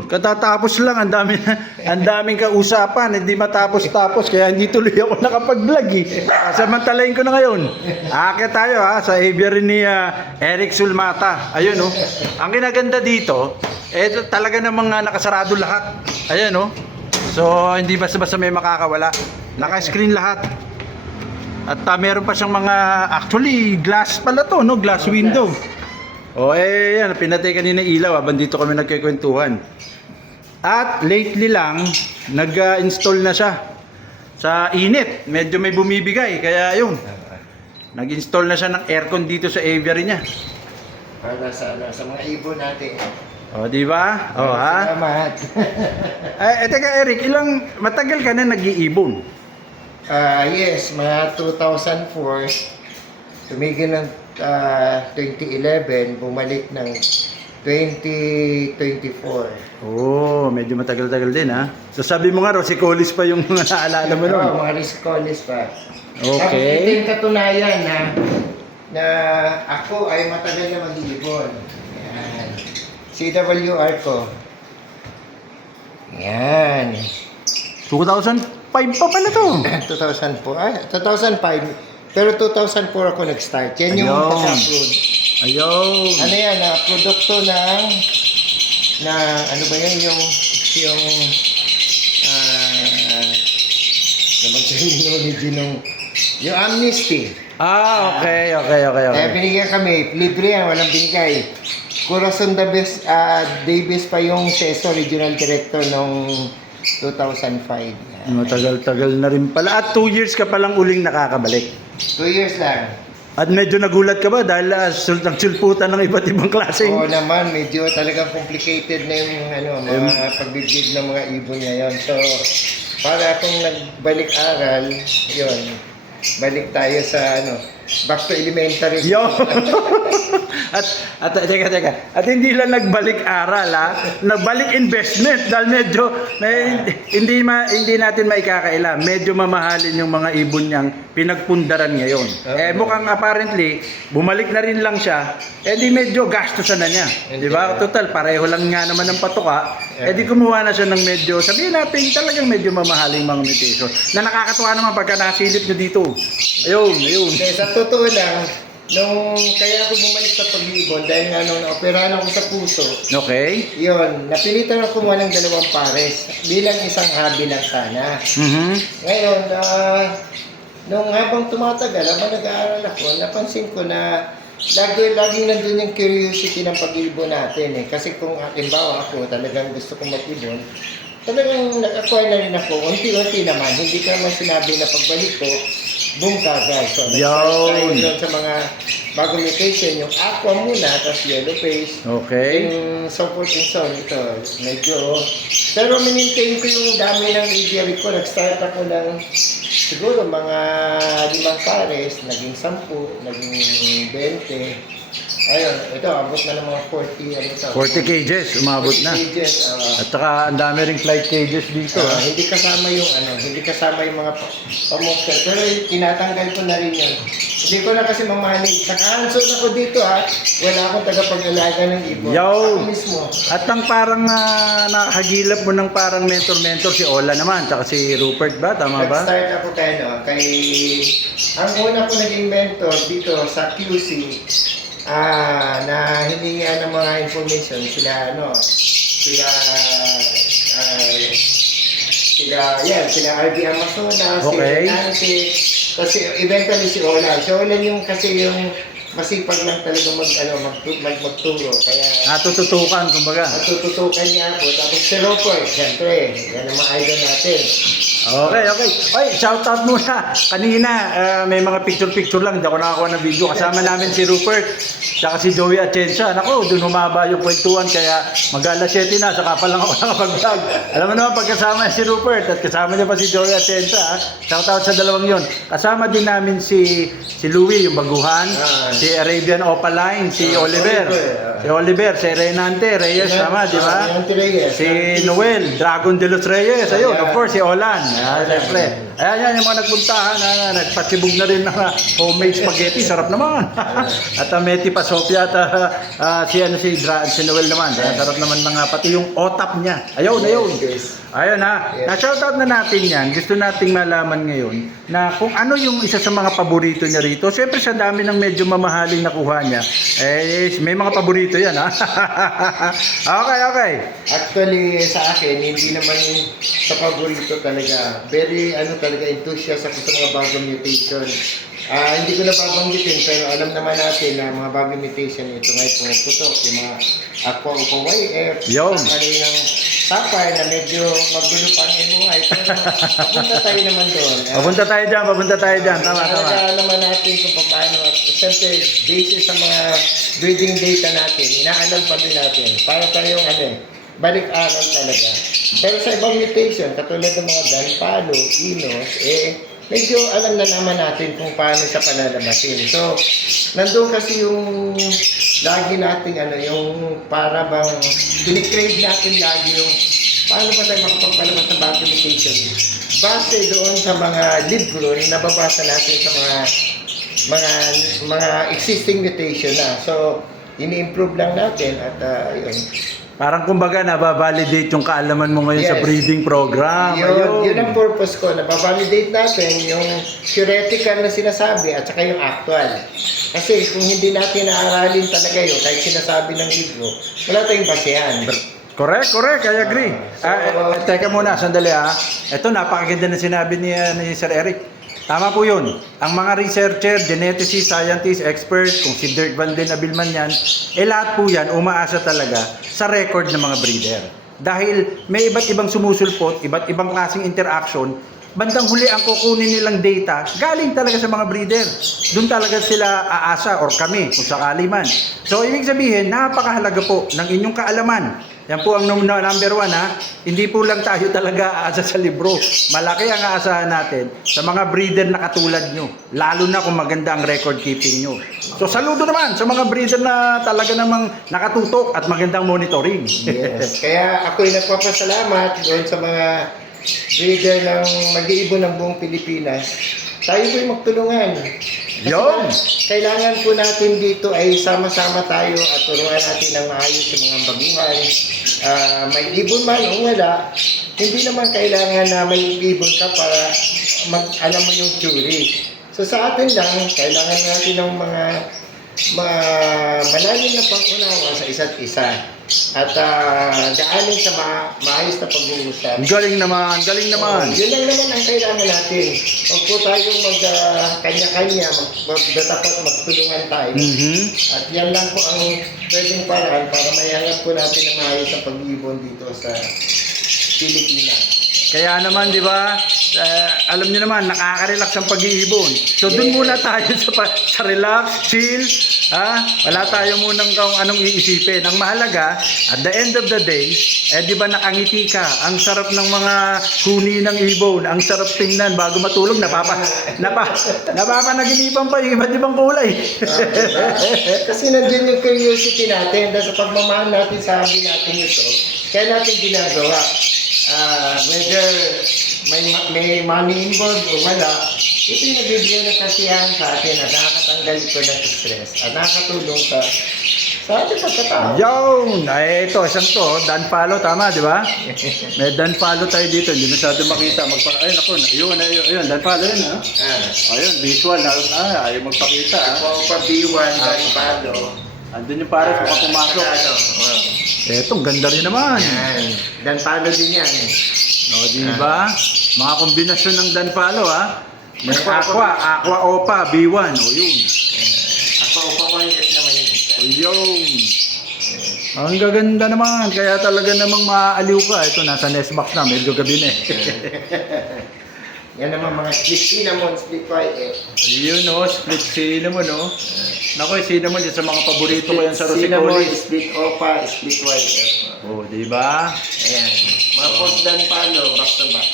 Ayun, katatapos lang, ang daming kausapan, hindi matapos-tapos, kaya hindi tuloy ako nakapag-vlog eh. Samantalayin ko na ngayon. Aakyat tayo sa aviary ni Eric Sulmata. Ayun oh. Ang kinaganda dito, talaga namang nakasarado lahat. Ayun oh. So, hindi basta-basta may makakawala. Naka-screen lahat. At meron pa siyang mga, actually, glass pala to, no? Glass window. Yan, pinatay kanina ilaw habang dito kami nagkikwentuhan. At lately lang, nag-install na siya sa init. Medyo may bumibigay, kaya yun. Nag-install na siya ng aircon dito sa aviary niya. Para sa mga ibon natin. Di ba? Ha? Salamat. Teka Eric, matagal ka na nag-iibon? Yes, mga 2004, tumigil ng 2011, bumalik ng 2024. Medyo matagal-tagal din ha. So sabi mo nga, Rosicolis pa yung mga naalala mo nun. Mga Rosicolis pa. Okay. Ito yung katunayan na ako ay matagal na mag-iibon. Yan. CWR ko. Yan. 2005 pa pala to. 2005. Pero 2004 ako nag-start. Yan yung pagka-upload. Ayun. Ano yan, produkto ng ano ba yan, yung naman sa technology yung Amnesty. Okay. Kaya binigyan kami, libre yan, walang binigay. Corazon Davis pa yung CESO Regional Director noong 2005. Matagal-tagal na rin pala. At 2 years ka palang uling nakakabalik. 2 years lang. At medyo nagulat ka ba dahil nagsulputan ng iba't ibang klaseng? Oo naman, medyo talagang complicated na yung mga pagbibig ng mga ibon ngayon. So, para kung nagbalik-aral, yun, balik tayo sa back to elementary. Yo. at teka. At hindi lang nagbalik-aral nagbalik investment dahil medyo hindi natin maikakaila. Medyo mamahalin yung mga ibon niyang pinagpundaran ngayon. Mukhang apparently bumalik na rin lang siya. Di medyo gastusan na niya. Di ba? Total pareho lang nga naman ng patuka. Di kumuha na siya ng medyo, sabihin natin talagang medyo mamahaling mga mutation. Na nakakatuwa naman pagka nasilip niyo dito. Ayun. Sa totoo lang, kaya ako bumalik sa pag-ibon dahil nga naoperahan ako sa puso. Okay. Yun, napilitan ako kumuha ng 2 pares bilang isang hobby lang sana. Ngayon, nung habang tumatagal, habang nag-aaral ako, napansin ko na laging nandun yung curiosity ng pag-ibon natin Kasi kung halimbawa ako talagang gusto kong mag-ibon, talagang nag-acquire na rin ako, unti-unti naman, hindi ka naman sinabi na pagbalik ko, boom kagad. So, nag-start tayo sa mga bagong mutation, yung aqua muna, tapos yellow face. Okay. Yung so forth and so on, ito, medyo, pero minintain ko yung dami ng aviary ko. Nag-start ako ng, siguro mga 5 pares, naging 10, naging 20. Ayun, ito, abot na ng mga 40 cages, umabot na. 40 cages. At saka ang dami ring flight cages dito. Hindi kasama yung mga pamoster. Pero tinatanggal ko na rin yun. Hindi ko na kasi mamanig. Naka-hands-on ako dito Wala akong tagapag-alaga ng ibon. Ako mismo. At ang parang nakahagilap mo ng parang mentor si Ola naman, tsaka si Rupert ba? Tama ba? Nag-start ako ang una ko naging mentor dito sa QC, na hiningian ng mga information sila RB Amazonas, Okay. sila Nante, kasi eventually si Ola. Si Ola yung masipag lang talaga magturo. Kaya Tututukan, kumbaga. tututukan niya ako. Tapos si Robert, siyempre, yan ang mga idol natin. Okay. Ay, shout out muna. Kanina, may mga picture lang. Hindi ako nakakuha ng video. Kasama namin si Rupert, tsaka si Joey Atienza. Nako, dun humaba yung kwentuhan. Kaya mag-alas 7 na, saka pa lang ako nakapag-vlog. Alam mo naman, pagkasama si Rupert at kasama niya pa si Joey Atienza. Shout out sa dalawang yon. Kasama din namin si Louie, yung baguhan. Si Arabian Opaline, si Oliver. Si Oliver, si Renante Reyes, tama, di ba? Renante Reyes. Si Noel, Dragon de los Reyes, ayun, of course, si Olan. Siyempre. Ayan yan, yung mga nagpuntahan, nagpasibog na rin ng homemade spaghetti, sarap naman. At Meti Pasopia at si Noel naman, sarap naman ng pati yung otap niya. Ayun. Ayun ha, na-shoutout na natin yan. Gusto nating malaman ngayon na kung ano yung isa sa mga paborito niya rito. Siyempre sa dami ng medyo mamahaling nakuha niya, may mga paborito yan ha. Okay. Actually, sa akin, hindi naman sa paborito talaga. Very, talaga, enthusiast ako sa mga bagong mutation. Hindi ko na babanggitin, pero alam naman natin na mga bagong mutation ito ngayon pumuputok. Yung mga Aqua Upa YF, ng sapay na medyo magulo pa ang MOI. Pero papunta tayo naman doon. Papunta tayo dyan. Tama. Alagaan naman natin kung paano. At siyempre, basis sa mga breeding data natin, inaalam pa din natin. Para tayong balik-aral talaga. Pero sa ibang mutation, katulad ng mga Danpalo, Inos, medyo alam na naman natin kung paano siya palalabasin. So, nandun kasi yung lagi nating yung para bang dinikrave natin lagi yung paano ba tayo makapagpalabas ng bagong mutation. Base doon sa mga libro na nababasa natin sa mga existing mutation na. So, ini-improve lang natin at yun. Parang kumbaga nababalidate yung kaalaman mo ngayon sa breeding program. Yun ang purpose ko. Nababalidate natin yung theoretical na sinasabi at saka yung actual. Kasi kung hindi natin naaralin talaga yun, kahit sinasabi ng libro, wala tayong basehan. Correct. I agree. Teka muna, sandali ha. Ito, napakaganda na sinabi ni Sir Eric. Tama po yun. Ang mga researcher, geneticist, scientist, expert, kung si Dirk Van Den Abilman yan, lahat po yan umaasa talaga sa record ng mga breeder. Dahil may iba't ibang sumusulpot, iba't ibang klaseng interaction, bandang huli ang kukunin nilang data, galing talaga sa mga breeder. Doon talaga sila aasa or kami, kung sakali man. So, ibig sabihin, napakahalaga po ng inyong kaalaman. Yan po ang number one ha. Hindi po lang tayo talaga aasa sa libro. Malaki ang aasahan natin sa mga breeder na katulad nyo. Lalo na kung maganda ang record keeping nyo. So saludo naman sa mga breeder na talaga namang nakatutok at magandang monitoring. Yes. Kaya ako'y nagpapasalamat doon sa mga breeder ng mag-iibon ng buong Pilipinas. Tayo po'y magtulungan. Yon. Kailangan po natin dito ay sama-sama tayo at turuan natin ng maayos yung mga baguhan. May ibon man o wala, hindi naman kailangan na may ibon ka para alam mo yung theory. So sa atin lang, kailangan natin ng mga malalim na pang-unawa sa isa't isa. At daanin sa maayos na pag-uusap. Galing naman. Yun lang naman ang kailangan natin. Huwag po tayong kanya-kanya, magdatapat, magtulungan tayo. At yan lang po ang pwedeng paraan para mayangat po natin ang maayos na pag-ibon dito sa Pilipinas. Kaya naman, di ba, alam niyo naman, nakaka-relax ang pag-iibon. So, dun muna tayo sa relax, chill, wala tayo munang kung anong iisipin. Ang mahalaga, at the end of the day, di ba nakangiti ka, ang sarap ng mga huni ng ibon, ang sarap tingnan bago matulog, napapanaginipan pa yung iba't ibang kulay. Kasi nandiyan yung curiosity natin, dahil sa pagmamahal natin sa hobby natin ito, kaya natin ginagawa. Whether may money involved o wala, ito yung nagbibigay ng kasiyahan sa atin at nakakatanggal ito ng stress at nakakatulong sa ating pagkatao. Yun! Ito, isang to, Danpalo, tama, di ba? May Danpalo tayo dito, hindi masyado makita. Ayun, ako, ayun, Danpalo yun, ha? Ayun, visual, ayaw magpakita, ha? Ako pa B1, Danpalo. Andun yung pares, mukhang pumasok. Etong ganda rin naman. Yan. Danpalo din yan. O, di ba? Mga kombinasyon ng Danpalo, ha? May Aqua Opa, B1. O, yun. Aqua Opa 1 naman yun. O, yun. Ang gaganda naman. Kaya talaga namang maaaliw ka. Ito, nasa nest box na. Medyo gabi na Yan naman mga split cinnamon, split white. Yun, o. Split cinnamon, o. Naku, cinnamon yan sa mga paborito ko yan sa Cinnamon, Rosicolis. split opa, split white. O, di ba? Ayan. Mga post Danpalo, back to back.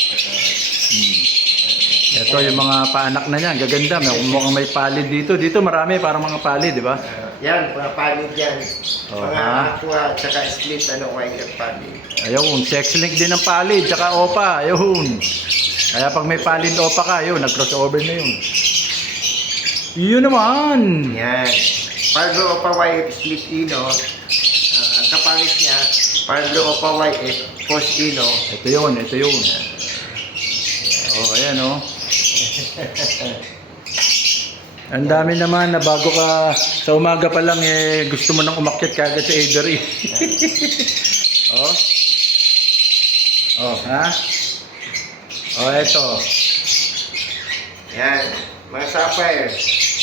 Ito yung mga paanak na niyan. Gaganda. Mukhang may palid dito. Dito marami, parang mga palid, di ba? Yan, mga panid yan. Oh, Mga ha? aqua, tsaka split, wire panid. Ayun, sex link din ng palid, tsaka opa, ayun. Kaya pag may palid opa ka, yun, nag-crossover na yun. Yun naman. Yan. Pardo Opa Y split ino. Ang kapalit niya, Pardo Opa Y post ino. Ito yun, ito yun. Oh, ayan oh. Ang dami naman na bago ka sa umaga pa lang eh gusto mo nang umakyat kagad sa Avery. Oh. Oh, ha? Oh, eto. Yan. Mga sapphire.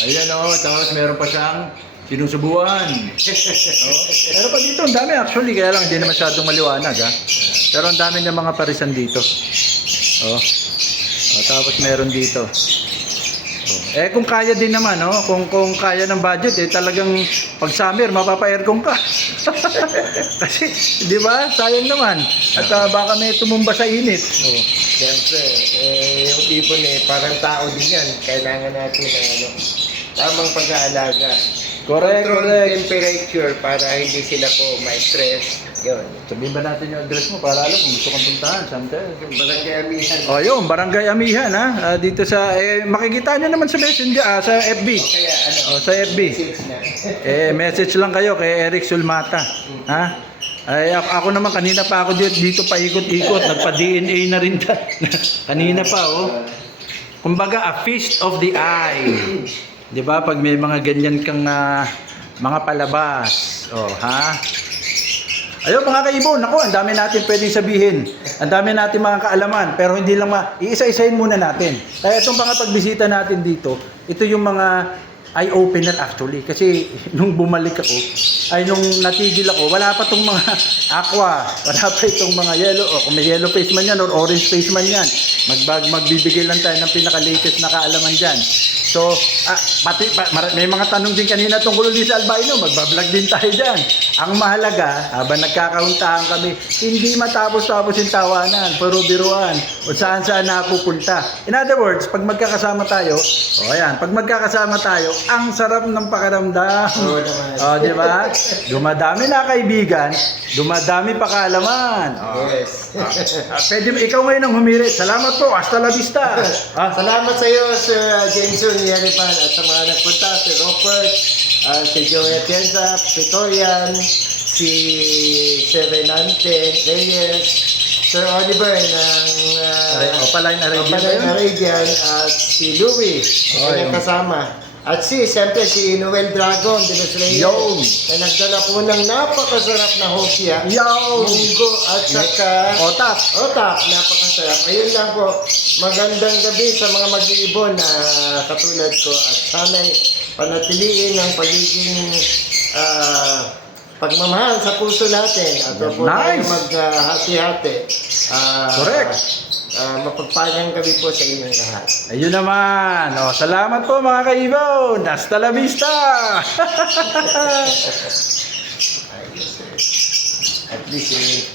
Ayan oh, tapos meron pa siyang sinusubuan. Oh. Pero pa dito, ang dami actually, kaya lang hindi na masyadong maliwanag ha. Pero ang dami niya mga parisan dito. Oh. Oh, tapos meron dito. Oh. Eh kung kaya din naman, no? Kung kaya ng budget, eh talagang pag summer, mapapa-aircon ka. Kasi, di ba? Sayang naman. At baka may tumumba sa init. Oh. Siyempre, yung ibon parang tao din yan. Kailangan natin ng tamang pag-aalaga. Correct, Control correct. temperature para hindi sila po ma-stress. Yun. Sabihin ba natin yung address mo para alam kung gusto kong puntahan? Barangay Amihan. Oh, yun, Barangay Amihan ha. Dito sa makikita nyo naman sa Messenger, sa FB. O kaya Oh, sa FB. message na. Message lang kayo kay Eric Sulmata. Ha? Ay, ako naman kanina pa ako dito paikot-ikot, nagpa-DNA na rin kanina pa oh. Kumbaga a feast of the eye. 'Di ba? Pag may mga ganyan kang mga palabas. Oh, ha? Ayun mga kaibon, ako, ang dami natin pwedeng sabihin. Ang dami natin mga kaalaman, pero hindi lang iisa-isahin muna natin. Kaya itong mga pagbisita natin dito, ito yung mga eye-opener actually. Kasi nung bumalik ako, ay nung natigil ako, wala pa itong mga aqua, wala pa itong mga yellow, o kung may yellow face man yan or orange face man yan. Magbibigay lang tayo ng pinaka-latest na kaalaman dyan. So, may mga tanong din kanina tungkol din sa albino, magbablog din tayo dyan. Ang mahalaga, habang nagkakauntahan kami, hindi matapos-tapos yung tawanan, puro biruan, o saan-saan napupunta. In other words, pag magkakasama tayo, ayan, pag magkakasama tayo, ang sarap ng pakiramdam. Oo naman. Di ba? Dumadami na kaibigan, dumadami pa kaalaman. Yes. Pwede ikaw ngayon ang humirit. Salamat po, hasta la vista. Salamat sa iyo, Sir Jameson Yaripan, at sa mga nagpunta, si Robert, si Joey Atienza, Pretorian, si Sir Renante Reyes, Sir Oliver ng Opaline Arabian ba yun? Arabian, at si Louie, Oh, na yun. kasama. At siyempre, si Noel Dragon de los Reyes, Yun. na nagdala po ng napakasarap na hopia, Yo! munggo, at saka Otak. otak, napakasarap. Ayun lang po, magandang gabi sa mga mag-iibon na katulad ko, at sana'y panatiliin ang pagiging pagmamahal sa puso natin at po tayo Nice. maghati-hati. Correct. Mapagpalang gabi po sa inyong lahat. Ayun naman. Salamat po mga kaibon. Hasta la vista. Ayos, at least